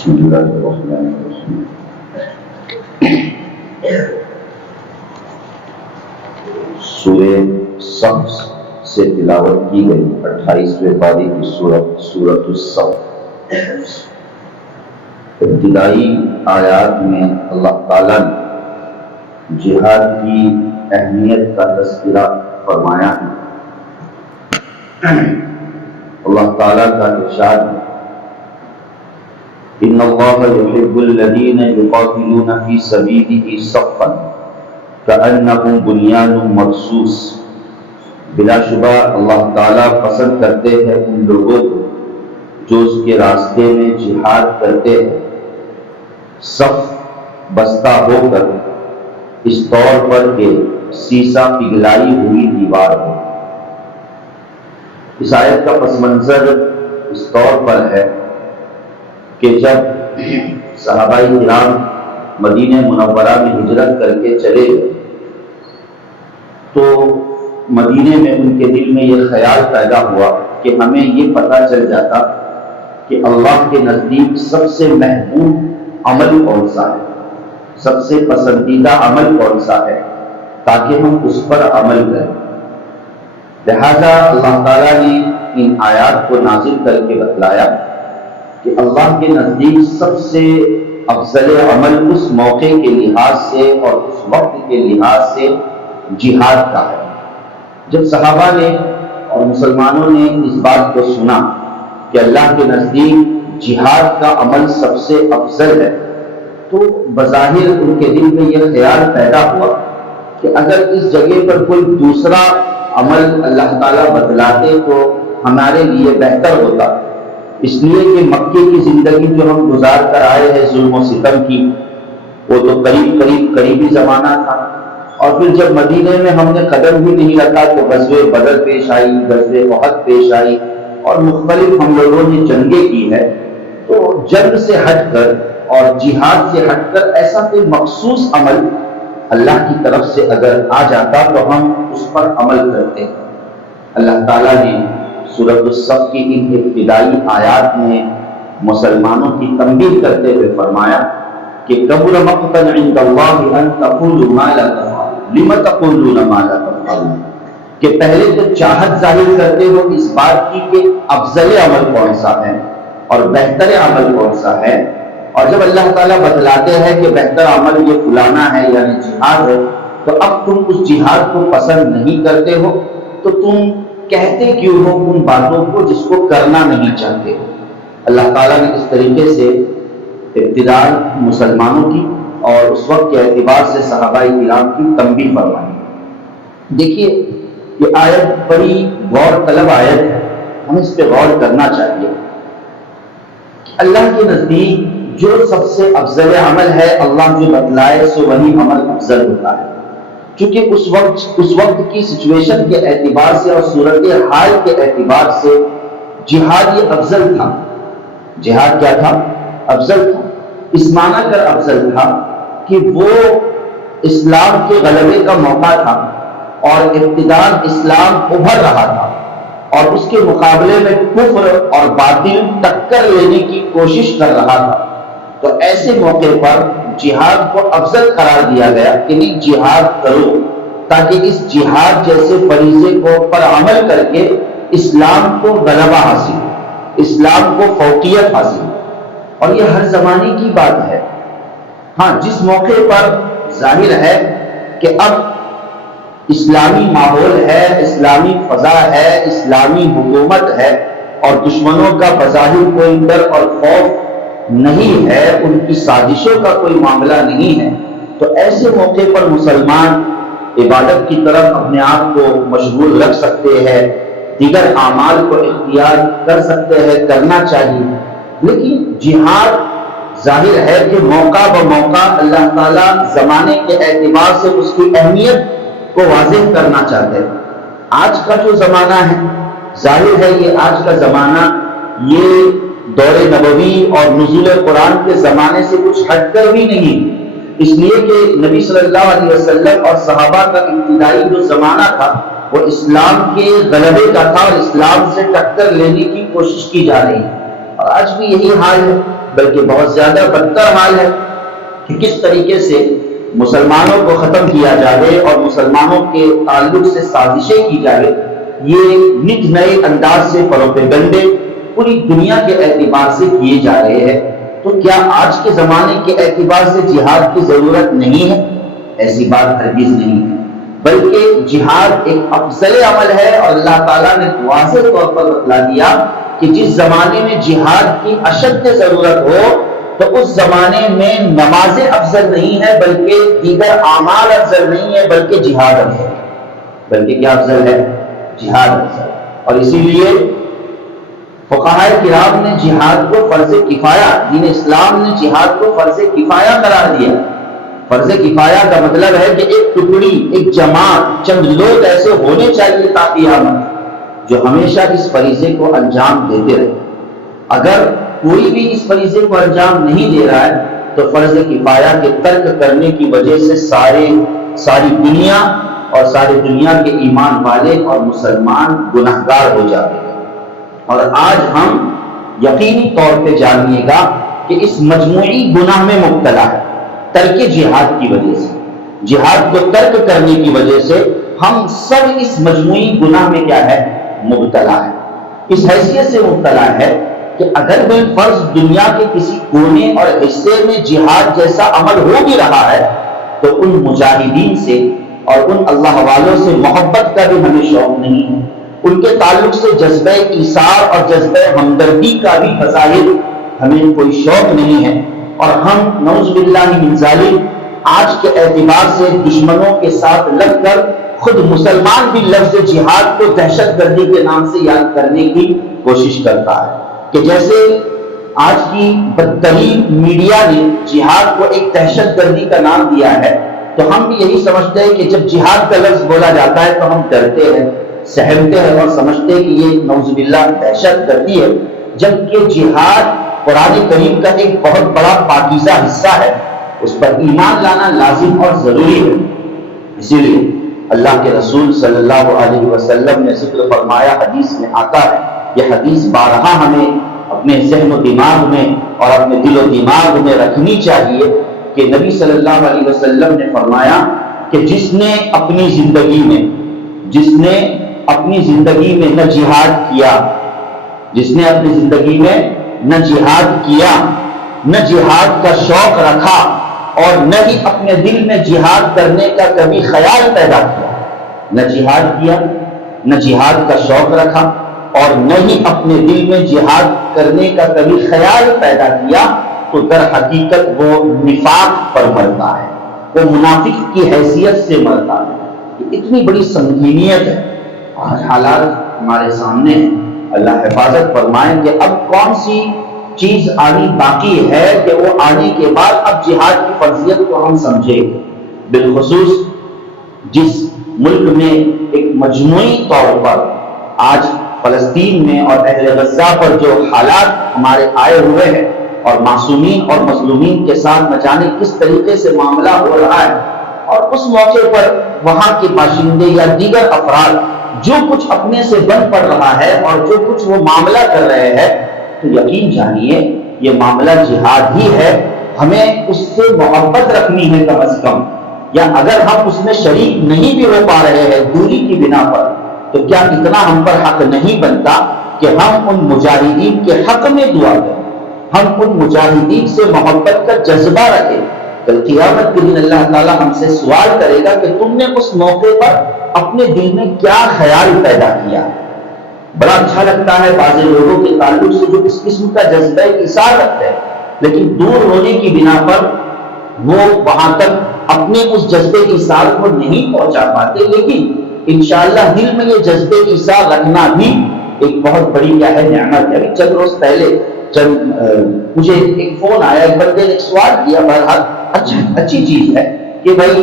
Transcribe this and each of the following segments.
بسم اللہ الرحمن الرحیم۔ سورہ صف سے تلاوت کی گئی 28ویں پارے کی سورۃ الصف۔ ابتدائی آیات میں اللہ تعالیٰ نے جہاد کی اہمیت کا تذکرہ فرمایا ہے۔ اللہ تعالیٰ کا ارشاد ہے ان اللہ یحب الذین یقاتلون فی سبیلہ صفا کأنہم بنیان مرصوص۔ بلا شبہ اللہ تعالیٰ پسند کرتے ہیں ان لوگوں کو جو اس کے راستے میں جہاد کرتے ہیں، صف بستہ ہو کر، اس طور پر کہ سیسا پگھلائی ہوئی دیوار ہو۔ اس آیت کا پس منظر اس طور پر ہے کہ جب صحابہ کرام مدینہ منورہ میں ہجرت کر کے چلے گئے تو مدینے میں ان کے دل میں یہ خیال پیدا ہوا کہ ہمیں یہ پتہ چل جاتا کہ اللہ کے نزدیک سب سے محبوب عمل کون سا ہے، سب سے پسندیدہ عمل کون سا ہے، تاکہ ہم اس پر عمل کریں۔ لہذا اللہ تعالیٰ نے ان آیات کو نازل کر کے بتلایا کہ اللہ کے نزدیک سب سے افضل عمل اس موقع کے لحاظ سے اور اس وقت کے لحاظ سے جہاد کا ہے۔ جب صحابہ نے اور مسلمانوں نے اس بات کو سنا کہ اللہ کے نزدیک جہاد کا عمل سب سے افضل ہے تو بظاہر ان کے دل میں یہ خیال پیدا ہوا کہ اگر اس جگہ پر کوئی دوسرا عمل اللہ تعالیٰ بدلاتے تو ہمارے لیے بہتر ہوتا، اس لیے کہ مکے کی زندگی جو ہم گزار کر آئے ہیں ظلم و ستم کی، وہ تو قریبی زمانہ تھا، اور پھر جب مدینے میں ہم نے قدم بھی نہیں رکھا تو غزوہ بدر پیش آئی، غزوہ احد پیش آئی، اور مختلف ہم لوگوں نے جنگیں کی ہے۔ تو جنگ سے ہٹ کر اور جہاد سے ہٹ کر ایسا کوئی مخصوص عمل اللہ کی طرف سے اگر آ جاتا تو ہم اس پر عمل کرتے۔ اللہ تعالیٰ نے سورۃ الصف کی ان ابتدائی آیات میں مسلمانوں کی تنبیہ کرتے ہوئے فرمایا کہ کبر مقتا عند اللہ ان تقولوا ما لا تفعلون لم تقولون ما لا تفعلون، کہ پہلے تو چاہت ظاہر کرتے ہو اس بات کی کہ افضل عمل کون سا ہے اور بہتر عمل کون سا ہے، اور جب اللہ تعالیٰ بتلاتے ہیں کہ بہتر عمل یہ فلانا ہے یعنی جہاد ہے، تو اب تم اس جہاد کو پسند نہیں کرتے ہو تو تم کہتے کیوں ہو ان باتوں کو جس کو کرنا نہیں چاہتے ہو۔ اللہ تعالیٰ نے اس طریقے سے ابتداء مسلمانوں کی اور اس وقت کے اعتبار سے صحابہ کرام کی تنبیہ فرمائی۔ دیکھیے یہ آیت بڑی غور طلب آیت ہے، ہمیں اس پہ غور کرنا چاہیے۔ اللہ کے نزدیک جو سب سے افضل عمل ہے اللہ جو بتلائے سو وہی عمل افضل ہوتا ہے، چونکہ اس وقت کی سچویشن کے اعتبار سے اور صورتحال کے اعتبار سے جہاد یہ افضل تھا۔ جہاد کیا تھا؟ افضل تھا۔ اس معنی کر افضل تھا کہ وہ اسلام کے غلبے کا موقع تھا اور ابتداء اسلام ابھر رہا تھا اور اس کے مقابلے میں کفر اور باطل ٹکر لینے کی کوشش کر رہا تھا، تو ایسے موقع پر جہاد کو افضل قرار دیا گیا کہ نہیں جہاد کرو، تاکہ اس جہاد جیسے فریضے کو پر عمل کر کے اسلام کو غلبہ حاصل ہو، اسلام کو فوقیت حاصل ہو۔ اور یہ ہر زمانے کی بات ہے۔ ہاں جس موقع پر ظاہر ہے کہ اب اسلامی ماحول ہے، اسلامی فضا ہے، اسلامی حکومت ہے اور دشمنوں کا بظاہر کوئی ڈر اور خوف نہیں ہے، ان کی سازشوں کا کوئی معاملہ نہیں ہے، تو ایسے موقع پر مسلمان عبادت کی طرف اپنے آپ کو مشغول رکھ سکتے ہیں، دیگر اعمال کو اختیار کر سکتے ہیں، کرنا چاہیے۔ لیکن جہاد ظاہر ہے کہ موقع بموقع اللہ تعالیٰ زمانے کے اعتبار سے اس کی اہمیت کو واضح کرنا چاہتے ہیں۔ آج کا جو زمانہ ہے ظاہر ہے یہ آج کا زمانہ یہ دور نبوی اور نزول قرآن کے زمانے سے کچھ ہٹ کر بھی نہیں، اس لیے کہ نبی صلی اللہ علیہ وسلم اور صحابہ کا ابتدائی جو زمانہ تھا وہ اسلام کے غلبے کا تھا اور اسلام سے ٹکر لینے کی کوشش کی جا رہی ہے، اور آج بھی یہی حال ہے۔ بلکہ بہت زیادہ بدتر حال ہے کہ کس طریقے سے مسلمانوں کو ختم کیا جائے اور مسلمانوں کے تعلق سے سازشیں کی جائے. یہ نت نئے انداز سے پروپیگنڈے پوری دنیا کے اعتبار سے کیے جا رہے ہیں. تو کیا آج کے زمانے کے اعتبار سے جہاد کی ضرورت نہیں ہے؟ ایسی بات ہرگز نہیں ہے، بلکہ جہاد ایک افضل عمل ہے. اور اللہ تعالیٰ نے واضح طور پر بتلا دیا کہ جس زمانے میں جہاد کی اشد ضرورت ہو تو اس زمانے میں نمازیں افضل نہیں ہے، بلکہ دیگر اعمال افضل نہیں ہے، بلکہ جہاد افضل ہے. بلکہ کیا افضل ہے؟ جہاد افضل. اور اسی لیے فقہاء کرام نے جہاد کو فرض کفایہ، دین اسلام نے جہاد کو فرض کفایہ قرار دیا. فرض کفایہ کا مطلب ہے کہ ایک ٹکڑی، ایک جماعت، چند لوگ ایسے ہونے چاہیے تا قیامت جو ہمیشہ اس فریضے کو انجام دیتے رہے. اگر کوئی بھی اس فریضے کو انجام نہیں دے رہا ہے تو فرض کفایہ کے ترک کرنے کی وجہ سے ساری دنیا اور ساری دنیا کے ایمان والے اور مسلمان گنہگار ہو جاتے ہیں. اور آج ہم یقینی طور پہ جانیے گا کہ اس مجموعی گناہ میں مبتلا ہے ترک جہاد کی وجہ سے. جہاد کو ترک کرنے کی وجہ سے ہم سب اس مجموعی گناہ میں کیا ہے؟ مبتلا ہے. اس حیثیت سے مبتلا ہے کہ اگر بالفرض دنیا کے کسی کونے اور حصے میں جہاد جیسا عمل ہو بھی رہا ہے تو ان مجاہدین سے اور ان اللہ والوں سے محبت کا بھی ہمیں شوق نہیں ہے. ان کے تعلق سے جذبہ ایثار اور جذبہ ہمدردی کا بھی بظاہر ہمیں کوئی شوق نہیں ہے. اور ہم نعوذ باللہ من ذالک آج کے اعتبار سے دشمنوں کے ساتھ لگ کر خود مسلمان بھی لفظ جہاد کو دہشت گردی کے نام سے یاد کرنے کی کوشش کرتا ہے. کہ جیسے آج کی بدترین میڈیا نے جہاد کو ایک دہشت گردی کا نام دیا ہے، تو ہم بھی یہی سمجھتے ہیں کہ جب جہاد کا لفظ بولا جاتا ہے تو ہم ڈرتے ہیں، سہمتے ہیں اور سمجھتے ہیں کہ یہ نعوذ باللہ دہشت گردی ہے. جبکہ جہاد قرآن کریم کا ایک بہت بڑا پاکیزہ حصہ ہے، اس پر ایمان لانا لازم اور ضروری ہے. اسی لیے اللہ کے رسول صلی اللہ علیہ وسلم نے ذکر فرمایا، حدیث میں آتا ہے، یہ حدیث بارہا ہمیں اپنے ذہن و دماغ میں اور اپنے دل و دماغ میں رکھنی چاہیے کہ نبی صلی اللہ علیہ وسلم نے فرمایا کہ جس نے اپنی زندگی میں نہ جہاد کیا، جس نے اپنی زندگی میں نہ جہاد کیا، نہ جہاد کا شوق رکھا اور نہ ہی اپنے دل میں جہاد کرنے کا کبھی خیال پیدا کیا، نہ جہاد کیا، نہ جہاد کا شوق رکھا اور نہ ہی اپنے دل میں جہاد کرنے کا کبھی خیال پیدا کیا، تو در حقیقت وہ نفاق پر مرتا ہے، وہ منافق کی حیثیت سے مرتا ہے. یہ اتنی بڑی سنگینیت ہے. آج حالات ہمارے سامنے ہیں، اللہ حفاظت فرمائیں کہ اب کون سی چیز آنی باقی ہے کہ وہ آنے کے بعد اب جہاد کی فرضیت کو ہم سمجھیں. بالخصوص جس ملک میں ایک مجموعی طور پر آج فلسطین میں اور اہل غزہ پر جو حالات ہمارے آئے ہوئے ہیں اور معصومین اور مظلومین کے ساتھ نہ جانے کس طریقے سے معاملہ ہو رہا ہے، اور اس موقع پر وہاں کے باشندے یا دیگر افراد جو کچھ اپنے سے بن پڑ رہا ہے اور جو کچھ وہ معاملہ کر رہے ہیں، تو یقین جانیے یہ معاملہ جہاد ہی ہے. ہمیں اس سے محبت رکھنی ہے کم از کم، یا اگر ہم اس میں شریک نہیں بھی ہو پا رہے ہیں دوری کی بنا پر، تو کیا اتنا ہم پر حق نہیں بنتا کہ ہم ان مجاہدین کے حق میں دعا کریں، ہم ان مجاہدین سے محبت کا جذبہ رکھیں. کل قیامت کے دن اللہ تعالیٰ ہم سے سوال کرے گا کہ تم نے اس موقع پر اپنے دل میں کیا خیال پیدا کیا. بڑا اچھا لگتا ہے بعض لوگوں کے تعلق سے جو اس قسم کا جذبہ ایثار رکھتے ہیں، لیکن دور ہونے کی بنا پر وہ وہاں تک اپنے اس جذبے ایثار کو نہیں پہنچا پاتے. لیکن انشاءاللہ دل میں یہ جذبے ایثار رکھنا بھی ایک بہت بڑی کیا ہے نعمت ہے. چند روز پہلے مجھے ایک فون آیا، ایک بندے نے سوال کیا، بہرحال اچھی چیز ہے کہ بھائی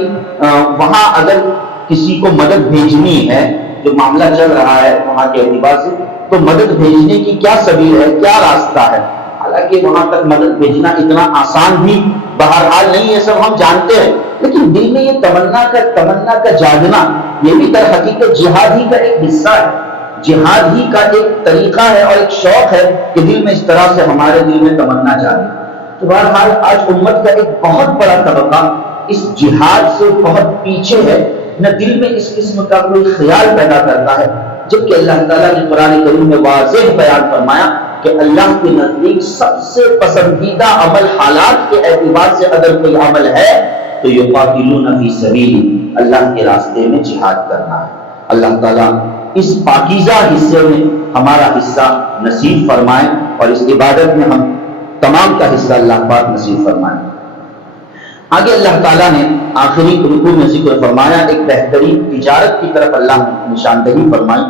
وہاں اگر کسی کو مدد بھیجنی ہے، جو معاملہ چل رہا ہے وہاں کے اعتبار سے، تو مدد بھیجنے کی کیا سبیل ہے، کیا راستہ ہے. حالانکہ وہاں تک مدد بھیجنا اتنا آسان بھی بہرحال نہیں ہے، سب ہم جانتے ہیں، لیکن دل میں یہ تمنا کا جاگنا، یہ بھی در حقیقت جہاد ہی کا ایک حصہ ہے، جہاد ہی کا ایک طریقہ ہے اور ایک شوق ہے کہ دل میں اس طرح سے ہمارے دل میں تمنا جاگے. تو بہرحال آج امت کا ایک بہت بڑا طبقہ اس جہاد سے بہت پیچھے ہے، نہ دل میں اس قسم کا کوئی خیال پیدا کرتا ہے، جبکہ اللہ تعالیٰ نے قرآن کریم میں واضح بیان فرمایا کہ اللہ کے نزدیک سب سے پسندیدہ عمل حالات کے اعتبار سے اگر کوئی عمل ہے تو یقاتلون فی سبیل، اللہ کے راستے میں جہاد کرنا ہے۔ اللہ تعالیٰ اس پاکیزہ حصے میں ہمارا حصہ نصیب فرمائے اور اس عبادت میں ہم تمام کا حصہ اللہ پاک نصیب فرمائے۔ آگے اللہ تعالیٰ نے آخری رکوع میں ذکر فرمایا، ایک بہترین تجارت کی طرف اللہ نے نشاندہی فرمائی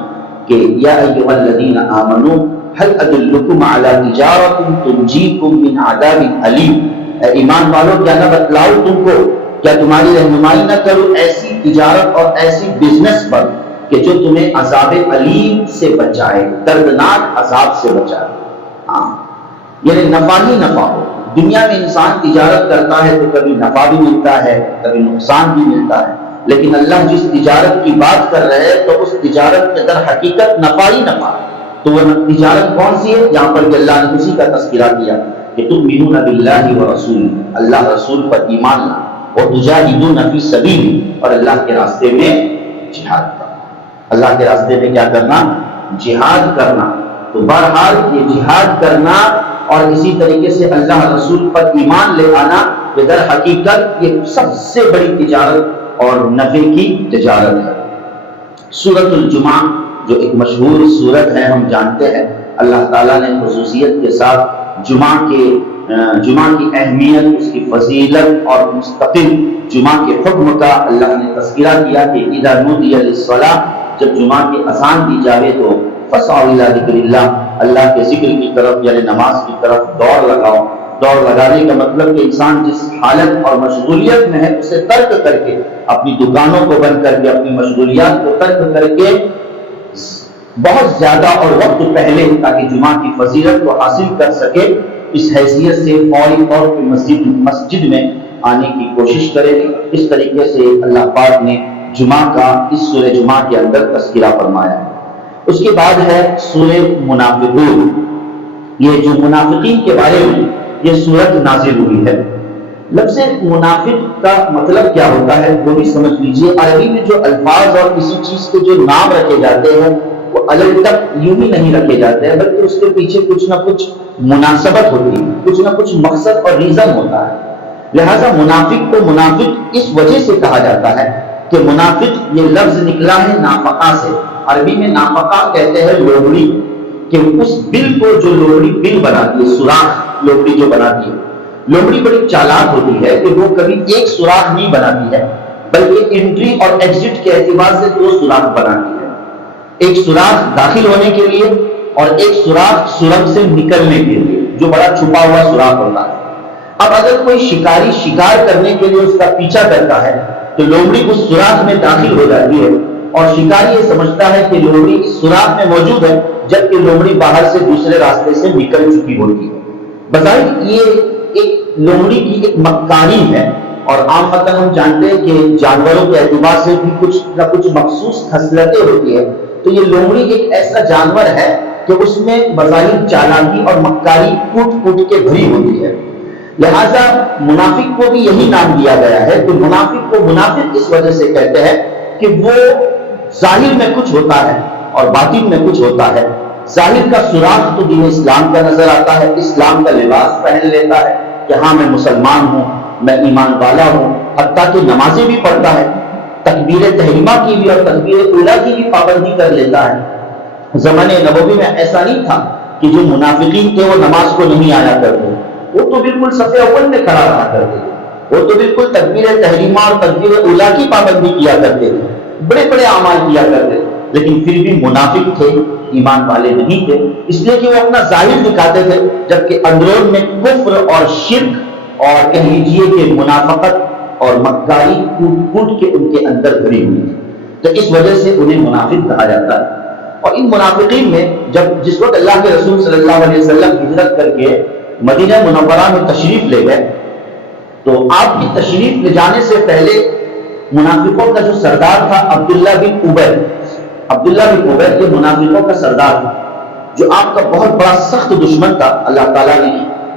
کہ یا ایھا الذین آمنوا هل ادلکم علی تجارۃ تنجیکم من عذاب علیم، اے ایمان والو کیا نہ بتلاؤں تم کو، کیا تمہاری رہنمائی نہ کروں ایسی تجارت اور ایسی بزنس پر کہ جو تمہیں عذاب علیم سے بچائے، دردناک عذاب سے بچائے۔ یعنی نفع ہی نفع ہو۔ دنیا میں انسان تجارت کرتا ہے تو کبھی نفع بھی ملتا ہے، کبھی نقصان بھی ملتا ہے، لیکن اللہ جس تجارت کی بات کر رہے ہیں تو اس تجارت کے در حقیقت نفع ہی نفع ہے۔ تو وہ تجارت کون سی ہے؟ یہاں پر اللہ نے اسی کا تذکرہ کیا کہ تؤمنون باللہ ورسولہ، اللہ رسول پر ایمان لا، وتجاہدون فی سبیل، اور اللہ کے راستے میں جہاد کرنا۔ اللہ کے راستے میں کیا کرنا؟ جہاد کرنا۔ تو بہرحال یہ جہاد کرنا اور اسی طریقے سے اللہ رسول پر ایمان لے آنا، کہ در حقیقت یہ سب سے بڑی تجارت اور نفع کی تجارت ہے۔ سورۃ الجمعہ جو ایک مشہور سورت ہے، ہم جانتے ہیں اللہ تعالیٰ نے خصوصیت کے ساتھ جمعہ کی اہمیت، اس کی فضیلت اور مستقل جمعہ کے حکم کا اللہ نے تذکرہ کیا کہ اذا نودی للصلاۃ، جب جمعہ کی اذان دی جاوے تو فاسعوا الی ذکر اللہ، اللہ کے ذکر کی طرف یعنی نماز کی طرف دوڑ لگاؤ۔ دوڑ لگانے کا مطلب کہ انسان جس حالت اور مشغولیت میں ہے اسے ترک کر کے، اپنی دکانوں کو بند کر کے، اپنی مشغولیات کو ترک کر کے بہت زیادہ اور وقت پہلے، تاکہ جمعہ کی فضیلت کو حاصل کر سکے، اس حیثیت سے فوری طور پہ مسجد میں آنے کی کوشش کرے۔ اس طریقے سے اللہ پاک نے جمعہ کا اس سورہ جمعہ کے اندر تذکرہ فرمایا ہے۔ اس کے بعد ہے سورہ منافقون۔ یہ جو منافقین کے بارے میں یہ سورت نازل ہوئی ہے۔ لفظ منافق کا مطلب کیا ہوتا ہے وہ بھی سمجھ لیجئے۔ عربی میں جو الفاظ اور کسی چیز کے جو نام رکھے جاتے ہیں وہ الگ تک یوں ہی نہیں رکھے جاتے ہیں، بلکہ اس کے پیچھے کچھ نہ کچھ مناسبت ہوتی ہے، کچھ نہ کچھ مقصد اور ریزن ہوتا ہے۔ لہذا منافق کو منافق اس وجہ سے کہا جاتا ہے کہ منافق یہ لفظ نکلا ہے نافقہ سے۔ عربی میں نافقہ کہتے ہیں لومڑی، کہ اس بل کو جو لومڑی بل بناتی ہے، سوراخ لومڑی جو بناتی ہے۔ لومڑی بڑی چالاک ہوتی ہے کہ وہ کبھی ایک سوراخ نہیں بناتی ہے، بلکہ انٹری اور ایگزٹ کے اعتبار سے دو سوراخ بناتی ہے، ایک سوراخ داخل ہونے کے لیے اور ایک سوراخ سرنگ سے نکلنے کے لیے، جو بڑا چھپا ہوا سوراخ ہوتا ہے۔ اب اگر کوئی شکاری شکار کرنے کے لیے اس کا پیچھا کرتا ہے تو لومڑی اس سوراخ میں داخل ہو جاتی ہے، اور شکاری یہ سمجھتا ہے کہ لومڑی اس سوراخ میں موجود ہے، جبکہ لومڑی باہر سے دوسرے راستے سے نکل چکی ہوتی ہے۔ بظاہر یہ ایک لومڑی کی ایک مکاری ہے، اور عام طور ہم جانتے ہیں کہ جانوروں کے اعتبار سے بھی کچھ نہ کچھ مخصوص خصلتیں ہوتی ہے، تو یہ لومڑی ایک ایسا جانور ہے کہ اس میں بظاہر چالاکی اور مکاری کوٹ کے بھری ہوتی ہے۔ لہذا منافق کو بھی یہی نام دیا گیا ہے کہ منافق کو منافق اس وجہ سے کہتے ہیں کہ وہ ظاہر میں کچھ ہوتا ہے اور باطن میں کچھ ہوتا ہے۔ ظاہر کا سوراخ تو دین اسلام کا نظر آتا ہے، اسلام کا لباس پہن لیتا ہے کہ ہاں میں مسلمان ہوں، میں ایمان والا ہوں، حتیٰ کہ نمازیں بھی پڑھتا ہے، تکبیر تحریمہ کی بھی اور تکبیر اولیٰ کی بھی پابندی کر لیتا ہے۔ زمانے نبوی میں ایسا نہیں تھا کہ جو منافقین تھے وہ نماز کو نہیں آیا کرتے، وہ تو بالکل صف اول میں کھڑا رہا کرتے تھے، وہ تو بالکل تکبیر تحریمہ اور تکبیر اولیٰ کی پابندی کیا کرتے تھے، بڑے بڑے اعمال کیا کرتے تھے، لیکن پھر بھی منافق تھے، ایمان والے نہیں تھے، اس لیے کہ وہ اپنا ظاہر دکھاتے تھے، جبکہ اندرون میں کفر اور شرک اور کہہ لیجیے کہ منافقت اور مکاری کوٹ کے ان کے اندر بھری ہوئی تھی، تو اس وجہ سے انہیں منافق کہا جاتا ہے۔ اور ان منافقین میں جس وقت اللہ کے رسول صلی اللہ علیہ وسلم ہجرت کر کے مدینہ منورہ میں تشریف لے گئے، تو آپ کی تشریف لے جانے سے پہلے منافقوں کا جو سردار تھا عبداللہ بن عبید یہ منافقوں کا سردار تھا، جو آپ کا بہت بڑا سخت دشمن تھا۔ اللہ تعالیٰ نے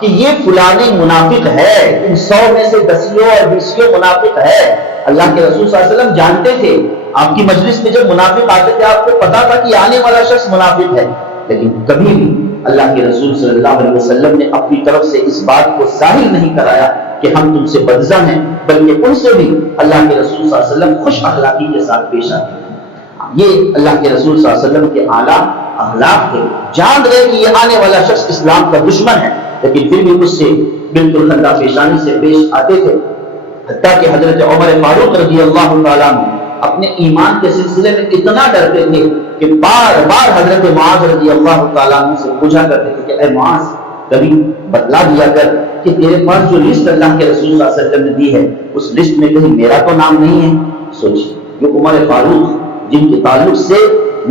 کہ یہ فلانے منافق ہے، ان 100 میں سے 10 اور 20 منافق ہے۔ اللہ کے رسول صلی اللہ علیہ وسلم جانتے تھے، آپ کی مجلس میں جب منافق آتے تھے آپ کو پتا تھا کہ آنے والا شخص منافق ہے، لیکن کبھی بھی اللہ کے رسول صلی اللہ علیہ وسلم نے اپنی طرف سے اس بات کو ظاہر نہیں کرایا کہ ہم تم سے بدظن ہیں، بلکہ ان سے بھی اللہ کے رسول صلی اللہ علیہ وسلم خوش اخلاقی کے ساتھ پیش آتے ہیں۔ یہ اللہ کے رسول صلی اللہ علیہ وسلم کے اعلیٰ اخلاق تھے۔ جان رہے کہ یہ آنے والا شخص اسلام کا دشمن ہے، لیکن پھر بھی اس سے بالکل خندہ پیشانی سے پیش آتے تھے۔ حتیٰ کہ حضرت عمر فاروق رضی اللہ تعالیٰ عنہ اپنے ایمان کے سلسلے میں اتنا ڈرتے تھے کہ بار بار حضرت معاذ رضی اللہ تعالیٰ عنہ سے پوچھا کرتے تھے کہ اے معاذ کبھی بتلا دیا کر کہ تیرے پاس جو لسٹ اللہ کے رسول صلی اللہ علیہ وسلم نے دی ہے اس لسٹ میں کہیں میرا تو نام نہیں ہے۔ سوچیے، جو عمر فاروق جن کے تعلق سے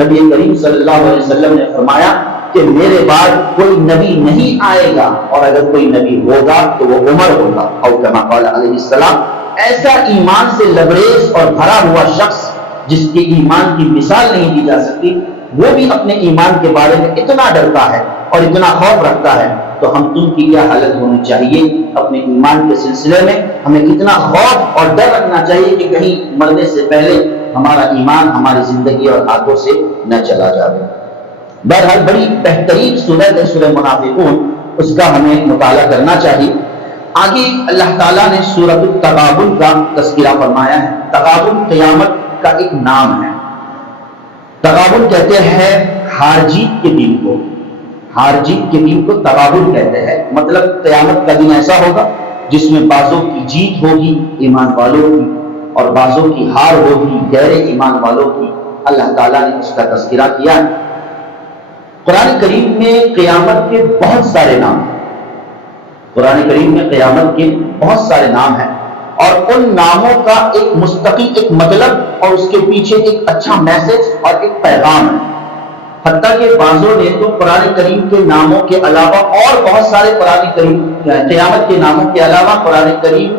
نبی کریم صلی اللہ علیہ وسلم نے فرمایا کہ میرے بعد کوئی نبی نہیں آئے گا اور اگر کوئی نبی ہوگا تو وہ عمر ہوگا، اور کما قال علیہ السلام، ایسا ایمان سے لبریز اور بھرا ہوا شخص جس کے ایمان کی مثال نہیں دی جا سکتی، وہ بھی اپنے ایمان کے بارے میں اتنا ڈرتا ہے اور اتنا خوف رکھتا ہے، تو ہم تم کی کیا حالت ہونی چاہیے اپنے ایمان کے سلسلے میں؟ ہمیں کتنا خوف اور ڈر رکھنا چاہیے کہ کہیں مرنے سے پہلے ہمارا ایمان ہماری زندگی اور ہاتھوں سے نہ چلا جائے۔ بہرحال بڑی بہترین سورت ہے سورہ منافقون، اس کا ہمیں مطالعہ کرنا چاہیے۔ آگے اللہ تعالیٰ نے سورۃ التغابن کا تذکرہ فرمایا ہے۔ تغابن قیامت کا ایک نام ہے۔ تغابن کہتے ہیں ہار جیت کے دن کو، ہار جیت کے دن کو تغابن کہتے ہیں۔ مطلب قیامت کا دن ایسا ہوگا جس میں بعضوں کی جیت ہوگی ایمان والوں کی اور بعضوں کی ہار ہوگی غیر ایمان والوں کی۔ اللہ تعالیٰ نے اس کا تذکرہ کیا ہے۔ قرآن کریم میں قیامت کے بہت سارے نام ہیں، قرآن کریم میں قیامت کے بہت سارے نام ہیں، اور ان ناموں کا ایک مستقل ایک مطلب اور اس کے پیچھے ایک اچھا میسج اور ایک پیغام ہے۔ حتیٰ کہ بعضوں نے تو قرآن کریم کے ناموں کے علاوہ اور بہت سارے قرآن کریم قیامت کے ناموں کے علاوہ قرآن کریم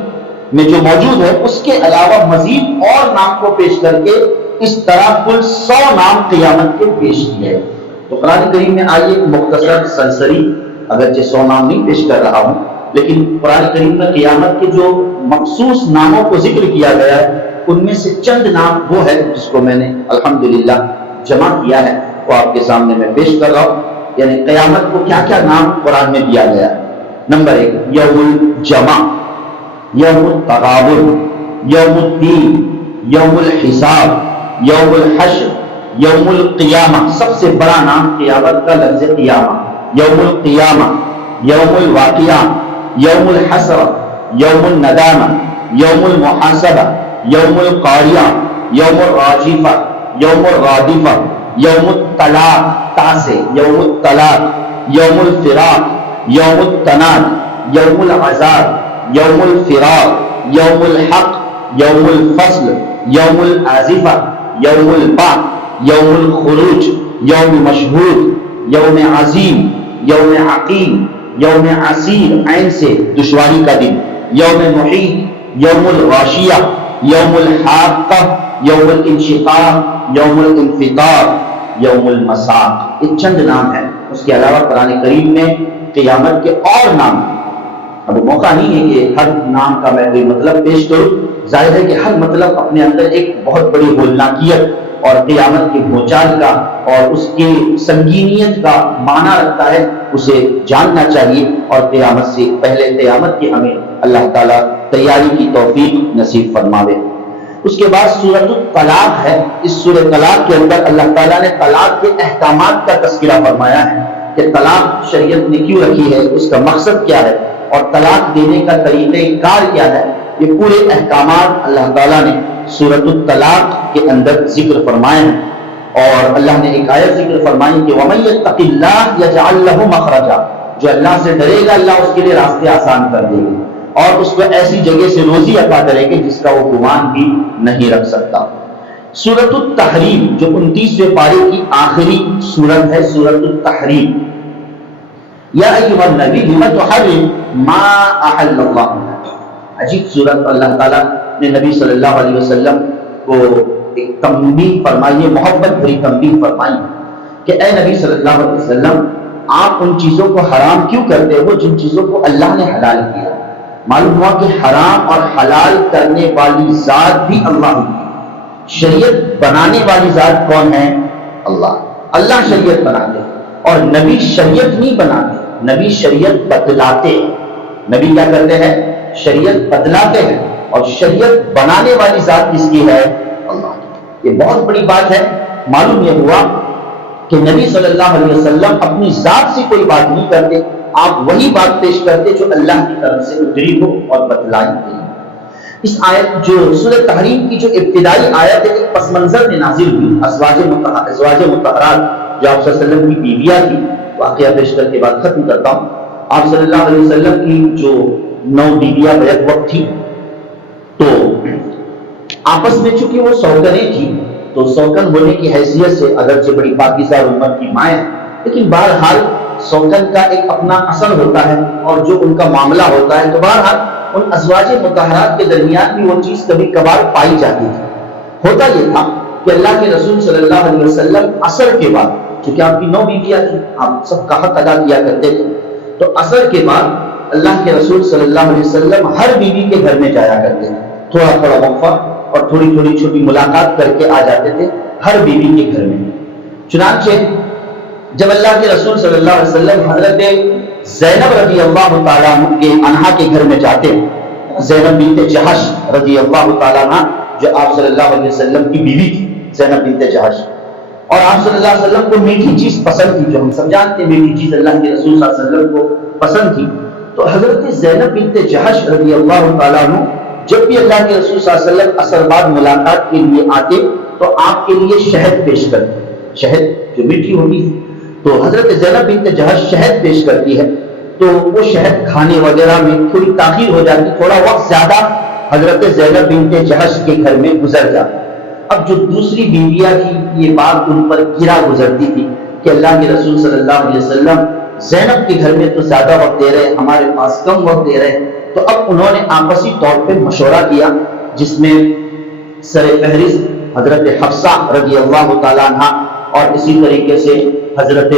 میں جو موجود ہے اس کے علاوہ مزید اور نام کو پیش کر کے اس طرح کل 100 نام قیامت کے پیش کیے ہیں۔ تو قرآن کریم میں آئیے ایک مختصر سرسری، اگرچہ 100 نام نہیں پیش کر رہا ہوں، لیکن قرآن کریم میں قیامت کے جو مخصوص ناموں کو ذکر کیا گیا ہے ان میں سے چند نام وہ ہے جس کو میں نے الحمدللہ جمع کیا ہے، وہ آپ کے سامنے میں پیش کر رہا ہوں۔ یعنی قیامت کو کیا کیا نام قرآن میں دیا گیا ہے۔ نمبر 1 یوم الجمع، یوم التغابن، یوم الدین، یوم الحساب، یوم الحشر، یوم القیامہ۔ سب سے بڑا نام قیامت کا لفظ قیامہ، یوم القیامہ، یوم الواقعہ، یوم الحسرہ، یوم الندامہ، یوم المحاسبہ، یوم القاریہ، یوم الراجفہ، یوم الرادفہ، یوم الطلاق، تاسے یوم الطلاق، یوم الفراق، یوم التناد، یوم العذاب، یوم الفراق، یوم الحق، یوم الفصل، یوم الآزفہ، یوم البعث، یوم الخروج، یوم مشہود، یوم عظیم، یوم عقیم، یوم عسیر، عین سے دشواری کا دن، یوم محیط، یوم الغاشیہ، یوم الحاقہ، یوم الانشقاق، یوم الانفطار، یوم المساق۔ یہ چند نام ہیں، اس کے علاوہ قرآن کریم میں قیامت کے اور نام ہیں۔ اب موقع نہیں ہے کہ ہر نام کا میں کوئی مطلب پیش کروں، ظاہر ہے کہ ہر مطلب اپنے اندر ایک بہت بڑی ہولناکیت اور قیامت کی بھونچال کا اور اس کی سنگینیت کا معنی رکھتا ہے، اسے جاننا چاہیے، اور قیامت سے پہلے قیامت کی ہمیں اللہ تعالیٰ تیاری کی توفیق نصیب فرماوے۔ اس کے بعد سورۃ الطلاق ہے۔ اس سورۃ طلاق کے اندر اللہ تعالیٰ نے طلاق کے احکامات کا تذکرہ فرمایا ہے کہ طلاق شریعت نے کیوں رکھی ہے، اس کا مقصد کیا ہے اور طلاق دینے کا طریقہ کار کیا ہے۔ یہ پورے احکامات اللہ تعالیٰ نے سورۃ الطلاق کے اندر ذکر فرمائے ہیں، اور اللہ نے ایک آیت ذکر فرمائی کہ وَمَن يَتَّقِ اللَّهَ يَجْعَلْ لَهُ مَخْرَجًا، جو اللہ سے ڈرے گا اللہ اس کے لیے راستے آسان کر دے گا اور اس کو ایسی جگہ سے روزی عطا کرے گی جس کا وہ گمان بھی نہیں رکھ سکتا۔ سورۃ التحریم جو 29ویں پارے کی آخری سورت ہے، سورۃ التحریم۔ یا ایھا النبی لم تحرم ما احل اللہ لک۔ عجیب سورت، اللہ تعالیٰ نے نبی صلی اللہ علیہ وسلم کو ایک تنبیہ فرمائی، محبت بھری تنبیہ فرمائی کہ اے نبی صلی اللہ علیہ وسلم، آپ ان چیزوں کو حرام کیوں کرتے ہو جن چیزوں کو اللہ نے حلال کیا؟ معلوم ہوا کہ حرام اور حلال کرنے والی ذات بھی اللہ کی، شریعت بنانے والی ذات کون ہے؟ اللہ۔ اللہ شریعت بناتے ہیں اور نبی شریعت نہیں بناتے، نبی شریعت بتلاتے ہیں۔ نبی کیا کرتے ہیں؟ شریعت بتلاتے ہیں، اور شریعت بنانے والی ذات کس کی ہے؟ اللہ کی۔ یہ بہت بڑی بات ہے۔ معلوم یہ ہوا کہ نبی صلی اللہ علیہ وسلم اپنی ذات سے کوئی بات نہیں کرتے، آپ وہی بات پیش کرتے جو اللہ کی طرف سے اتری ہو اور بتلائی گئی۔ اس آیت جو سورہ تحریم کی جو ابتدائی آیت ہے، ایک پس منظر میں نازل ہوئی، ازواج مطہرات جو آپ صلی اللہ علیہ وسلم کی بیویاں تھی۔ واقعہ پیش کر کے بعد ختم کرتا ہوں۔ آپ صلی اللہ علیہ وسلم کی جو 9 بیویاں بیک وقت تھی، تو آپس میں چونکہ وہ سوکنیں تھی، تو سوکن ہونے کی حیثیت سے اگرچہ بڑی پاکیزہ امت کی مائیں، لیکن بہرحال سوکن کا ایک اپنا اثر ہوتا ہے اور جو ان کا معاملہ ہوتا ہے، تو بہرحال ان ازواج مطہرات کے درمیان بھی وہ چیز کبھی کبھار پائی جاتی تھی۔ ہوتا یہ تھا کہ اللہ کے رسول صلی اللہ علیہ وسلم عصر کے بعد، چونکہ آپ کی 9 بیویاں تھیں، آپ سب کا حق ادا کیا کرتے تھے، تو عصر کے بعد اللہ کے رسول صلی اللہ علیہ وسلم ہر بیوی کے گھر میں جایا کرتے تھے، تھوڑا تھوڑا وقفہ اور تھوڑی تھوڑی چھوٹی ملاقات کر کے آ جاتے تھے ہر بیوی کے گھر میں۔ چنانچہ جب اللہ کے رسول صلی اللہ علیہ وسلم حضرت زینب رضی اللہ تعالیٰ عنہا کے گھر میں جاتے، زینب بنت جہش رضی اللہ تعالیٰ عنہ جو آپ صلی اللہ علیہ وسلم کی بیوی تھی، زینب بنت جہش، اور آپ صلی اللہ علیہ وسلم کو میٹھی چیز پسند تھی، جو ہم سب جانتے ہیں میٹھی چیز اللہ کے رسول صلی اللہ علیہ وسلم کو پسند تھی۔ تو حضرت زینب بنت جہش رضی اللہ تعالیٰ عنہ جب بھی اللہ کے رسول صلی اللہ علیہ وسلم عصر بعد ملاقات کے لیے آتے تو آپ کے لیے شہد پیش کرتے، شہد جو میٹھی ہوتی ہے، تو حضرت زینب بنت جہش شہد پیش کرتی ہے، تو وہ شہد کھانے وغیرہ میں تھوڑی تاخیر ہو جاتی، تھوڑا وقت زیادہ حضرت زینب بنت جہش کے گھر میں گزر جاتا۔ اب جو دوسری بیویاں تھی، یہ بات ان پر گرا گزرتی تھی کہ اللہ کے رسول صلی اللہ علیہ وسلم زینب کے گھر میں تو زیادہ وقت دے رہے، ہمارے پاس کم وقت دے رہے۔ تو اب انہوں نے آپسی طور پہ مشورہ کیا، جس میں سر فہرست حضرت حفصہ رضی اللہ تعالیٰ عنہ اور اسی طریقے سے حضرت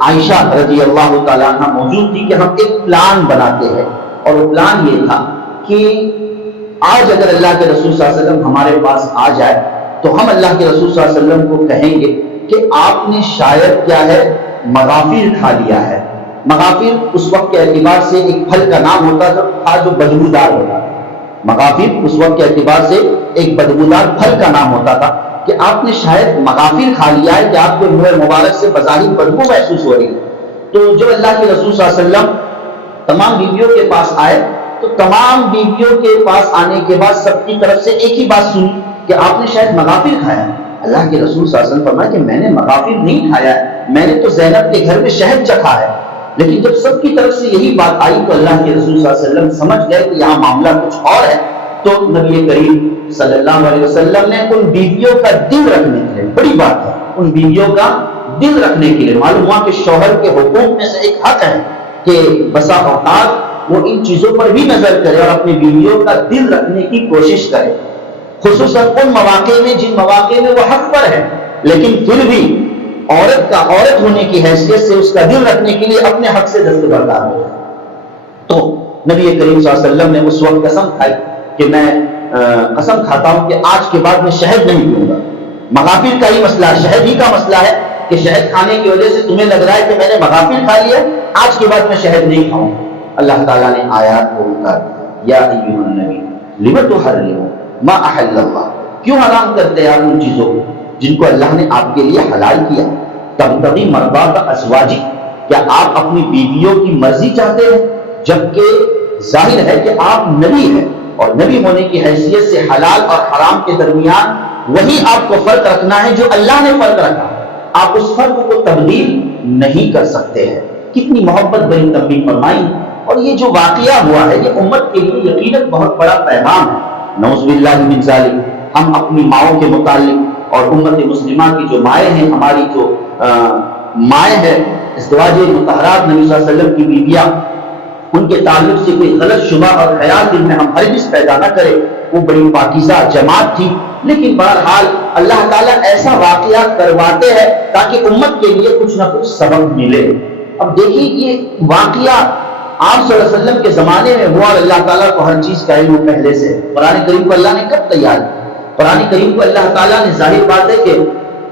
عائشہ رضی اللہ تعالیٰ عنہ موجود تھی کہ ہم ایک پلان بناتے ہیں، اور وہ پلان یہ تھا کہ آج اگر اللہ کے رسول صلی اللہ علیہ وسلم ہمارے پاس آ جائے تو ہم اللہ کے رسول صلی اللہ علیہ وسلم کو کہیں گے کہ آپ نے شاید کیا ہے مغافیر کھا لیا ہے۔ مغافیر اس وقت کے اعتبار سے ایک پھل کا نام ہوتا تھا جو بدبودار ہوتا تھا۔ مغافیر اس وقت کے اعتبار سے ایک بدبودار پھل کا نام ہوتا تھا کہ آپ نے شاید مغافیر کھا لیا ہے، کہ آپ کو منہ مبارک سے بظاہر بدبو محسوس ہو رہی ہے۔ تو جب اللہ کے رسول صلی اللہ علیہ وسلم تمام بیویوں کے پاس آئے تو تمام بیویوں کے پاس آنے کے بعد سب کی طرف سے ایک ہی بات سنی کہ آپ نے شاید مغافیر کھایا۔ اللہ کے رسول صلی اللہ علیہ وسلم فرمایا کہ میں نے مغافیر نہیں کھایا ہے، میں نے تو زینب کے گھر میں شہد چکھا ہے۔ لیکن جب سب کی طرف سے یہی بات آئی تو اللہ کے رسول صلی اللہ علیہ وسلم سمجھ گئے کہ یہاں معاملہ کچھ اور ہے، تو نبی کریم صلی اللہ علیہ وسلم نے ان بیویوں کا دل رکھنے کے لیے، بڑی بات ہے، ان بیویوں کا دل رکھنے کے لیے، معلوم ہوا کہ شوہر کے حقوق میں سے ایک حق ہے کہ بسا اوقات وہ ان چیزوں پر بھی نظر کرے اور اپنی بیویوں کا دل رکھنے کی کوشش کرے، خصوصاً ان مواقع میں جن مواقع میں وہ حق پر ہے، لیکن پھر بھی عورت ہونے کی حیثیت سے اس کا دل رکھنے کے لیے اپنے حق سے دستبردار ہو جائے۔ تو نبی کریم صلی اللہ علیہ وسلم نے اس وقت قسم کھائی کہ میں قسم کھاتا ہوں کہ آج کے بعد میں شہد نہیں پیوں گا۔ مغافر کا ہی مسئلہ، شہد ہی کا مسئلہ ہے کہ شہد کھانے کی وجہ سے تمہیں لگ رہا ہے کہ میں نے مغافر کھا لیا، آج کے بعد میں شہد نہیں کھاؤں۔ اللہ تعالیٰ نے آیات کو اتار دیا، یا ایھا النبی لم تحرم ما احل اللہ، کیوں حرام کرتے ہیں آپ ان چیزوں کو جن کو اللہ نے آپ کے لیے حلال کیا؟ تبتغی مرضات ازواجک، کیا آپ اپنی بیویوں کی مرضی چاہتے ہیں؟ جبکہ ظاہر ہے کہ آپ نبی ہیں اور نبی ہونے کی حیثیت سے حلال اور حرام کے درمیان وہی آپ کو فرق رکھنا ہے جو اللہ نے فرق رکھا، آپ اس فرق کو تبدیل نہیں کر سکتے ہیں۔ کتنی محبت بھری تنبیہ فرمائی، اور یہ جو واقعہ ہوا ہے یہ امت کے لیے یقیناً بہت بڑا پیغام ہے۔ نعوذ باللہ من ذالک، ہم اپنی ماؤں کے متعلق اور امت مسلمہ کی جو مائیں ہیں، ہماری جو مائیں ہیں، ازدواج مطہرات نبی صلی اللہ علیہ وسلم کی بیویاں، ان کے تعلق سے کوئی غلط شبہ اور خیال دل میں ہم ہرگز پیدا نہ کریں، وہ بڑی پاکیزہ جماعت تھی، لیکن بہرحال اللہ تعالیٰ ایسا واقعہ کرواتے ہیں تاکہ امت کے لیے کچھ نہ کچھ سبق ملے۔ اب دیکھیے یہ واقعہ آپ صلی اللہ علیہ وسلم کے زمانے میں ہوا، اللہ تعالیٰ کو ہر چیز کا علم پہلے سے۔ قرآن کریم کو اللہ نے کب تیار کیا؟ قرآن کریم کو اللہ تعالیٰ نے، ظاہر بات ہے کہ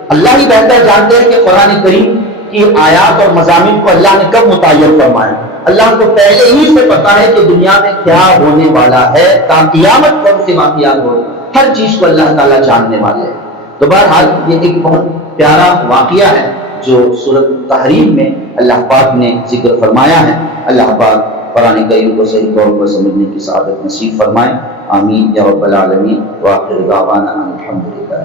اللہ ہی بہتر جانتے ہیں کہ قرآن کریم کی آیات اور مضامین کو اللہ نے کب متعین فرمایا۔ اللہ کو پہلے ہی سے پتا ہے کہ دنیا میں کیا ہونے والا ہے، تا قیامت کون سے واقعات ہو، ہر چیز کو اللہ تعالیٰ جاننے والے ہیں۔ تو بہرحال یہ ایک بہت پیارا واقعہ ہے جو سورۃ تحریم میں اللہ پاک نے ذکر فرمایا ہے۔ اللہ پاک قرآن کریم کو صحیح طور پر سمجھنے کی سعادت نصیب فرمائے، آمین یا رب العالمین۔ وآخر دعوانا الحمدللہ۔